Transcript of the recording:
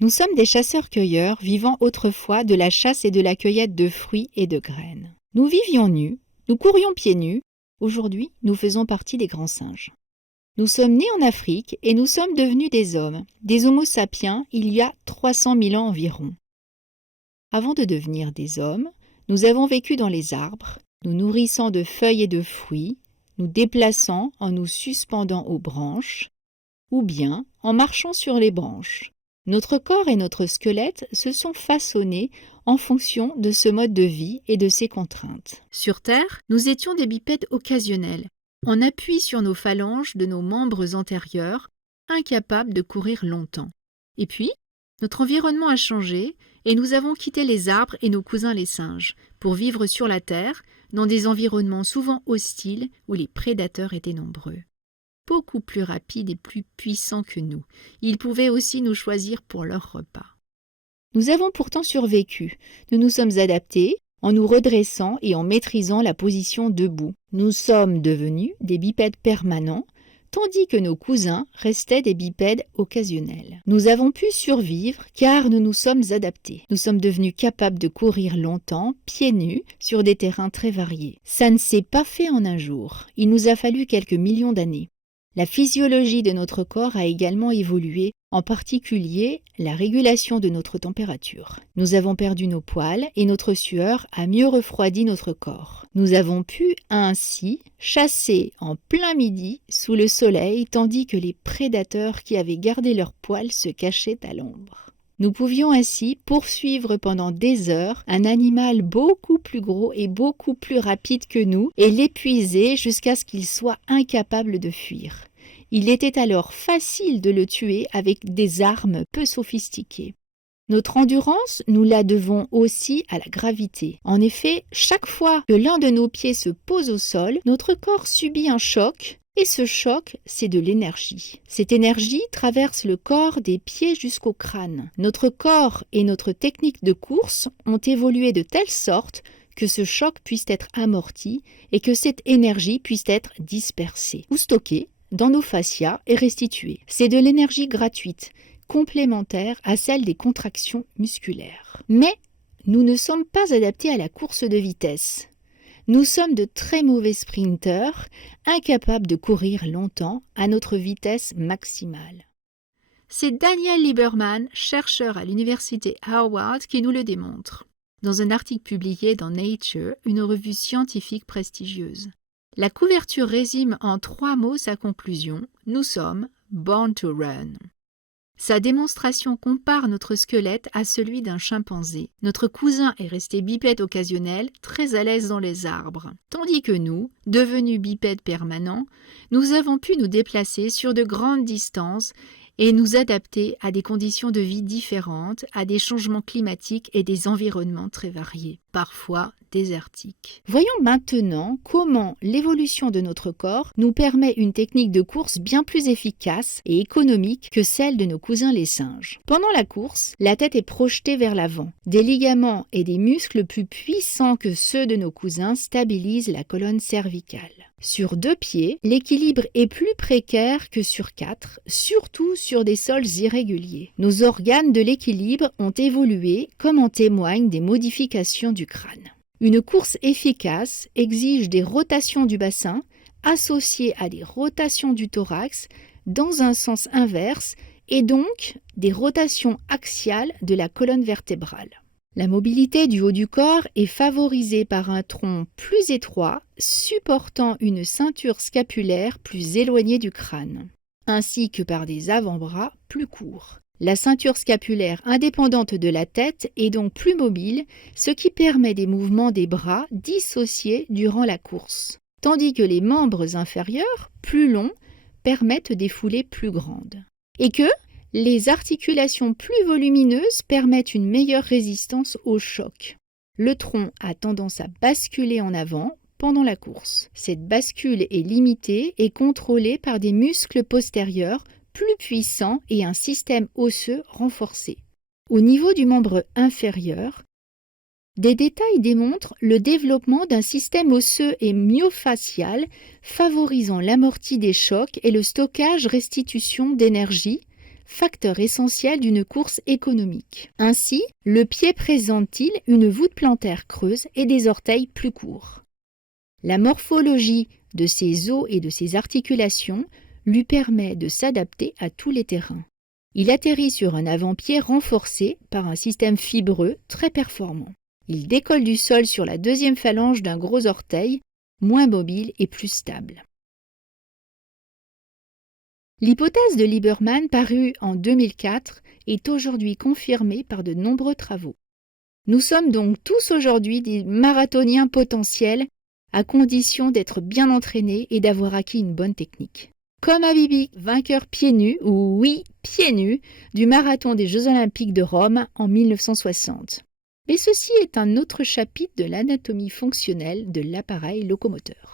Nous sommes des chasseurs-cueilleurs vivant autrefois de la chasse et de la cueillette de fruits et de graines. Nous vivions nus, nous courions pieds nus. Aujourd'hui, nous faisons partie des grands singes. Nous sommes nés en Afrique et nous sommes devenus des hommes, des Homo sapiens, il y a 300 000 ans environ. Avant de devenir des hommes, nous avons vécu dans les arbres, nous nourrissant de feuilles et de fruits, nous déplaçant en nous suspendant aux branches, ou bien en marchant sur les branches. Notre corps et notre squelette se sont façonnés en fonction de ce mode de vie et de ses contraintes. Sur Terre, nous étions des bipèdes occasionnels, en appui sur nos phalanges de nos membres antérieurs, incapables de courir longtemps. Et puis, notre environnement a changé et nous avons quitté les arbres et nos cousins les singes pour vivre sur la Terre dans des environnements souvent hostiles où les prédateurs étaient nombreux. Beaucoup plus rapides et plus puissants que nous. Ils pouvaient aussi nous choisir pour leur repas. Nous avons pourtant survécu. Nous nous sommes adaptés en nous redressant et en maîtrisant la position debout. Nous sommes devenus des bipèdes permanents, tandis que nos cousins restaient des bipèdes occasionnels. Nous avons pu survivre car nous nous sommes adaptés. Nous sommes devenus capables de courir longtemps, pieds nus, sur des terrains très variés. Ça ne s'est pas fait en un jour. Il nous a fallu quelques millions d'années. La physiologie de notre corps a également évolué, en particulier la régulation de notre température. Nous avons perdu nos poils et notre sueur a mieux refroidi notre corps. Nous avons pu ainsi chasser en plein midi sous le soleil tandis que les prédateurs qui avaient gardé leurs poils se cachaient à l'ombre. Nous pouvions ainsi poursuivre pendant des heures un animal beaucoup plus gros et beaucoup plus rapide que nous et l'épuiser jusqu'à ce qu'il soit incapable de fuir. Il était alors facile de le tuer avec des armes peu sophistiquées. Notre endurance, nous la devons aussi à la gravité. En effet, chaque fois que l'un de nos pieds se pose au sol, notre corps subit un choc. Et ce choc, c'est de l'énergie. Cette énergie traverse le corps des pieds jusqu'au crâne. Notre corps et notre technique de course ont évolué de telle sorte que ce choc puisse être amorti et que cette énergie puisse être dispersée ou stockée dans nos fascias et restituée. C'est de l'énergie gratuite, complémentaire à celle des contractions musculaires. Mais nous ne sommes pas adaptés à la course de vitesse. Nous sommes de très mauvais sprinteurs, incapables de courir longtemps à notre vitesse maximale. C'est Daniel Lieberman, chercheur à l'université Harvard, qui nous le démontre, dans un article publié dans Nature, une revue scientifique prestigieuse. La couverture résume en 3 mots sa conclusion « Nous sommes born to run ». Sa démonstration compare notre squelette à celui d'un chimpanzé. Notre cousin est resté bipède occasionnel, très à l'aise dans les arbres. Tandis que nous, devenus bipèdes permanents, nous avons pu nous déplacer sur de grandes distances et nous adapter à des conditions de vie différentes, à des changements climatiques et des environnements très variés, parfois désertiques. Voyons maintenant comment l'évolution de notre corps nous permet une technique de course bien plus efficace et économique que celle de nos cousins les singes. Pendant la course, la tête est projetée vers l'avant. Des ligaments et des muscles plus puissants que ceux de nos cousins stabilisent la colonne cervicale. Sur 2 pieds, l'équilibre est plus précaire que sur 4, surtout sur des sols irréguliers. Nos organes de l'équilibre ont évolué, comme en témoignent des modifications du crâne. Une course efficace exige des rotations du bassin associées à des rotations du thorax dans un sens inverse et donc des rotations axiales de la colonne vertébrale. La mobilité du haut du corps est favorisée par un tronc plus étroit, supportant une ceinture scapulaire plus éloignée du crâne, ainsi que par des avant-bras plus courts. La ceinture scapulaire indépendante de la tête est donc plus mobile, ce qui permet des mouvements des bras dissociés durant la course, tandis que les membres inférieurs, plus longs, permettent des foulées plus grandes. Et que les articulations plus volumineuses permettent une meilleure résistance au choc. Le tronc a tendance à basculer en avant pendant la course. Cette bascule est limitée et contrôlée par des muscles postérieurs plus puissants et un système osseux renforcé. Au niveau du membre inférieur, des détails démontrent le développement d'un système osseux et myofascial favorisant l'amorti des chocs et le stockage-restitution d'énergie, facteur essentiel d'une course économique. Ainsi, le pied présente-t-il une voûte plantaire creuse et des orteils plus courts. La morphologie de ses os et de ses articulations lui permet de s'adapter à tous les terrains. Il atterrit sur un avant-pied renforcé par un système fibreux très performant. Il décolle du sol sur la deuxième phalange d'un gros orteil, moins mobile et plus stable. L'hypothèse de Lieberman, parue en 2004, est aujourd'hui confirmée par de nombreux travaux. Nous sommes donc tous aujourd'hui des marathoniens potentiels, à condition d'être bien entraînés et d'avoir acquis une bonne technique. Comme Habibi, vainqueur pieds nus, ou oui, pieds nus, du marathon des Jeux Olympiques de Rome en 1960. Mais ceci est un autre chapitre de l'anatomie fonctionnelle de l'appareil locomoteur.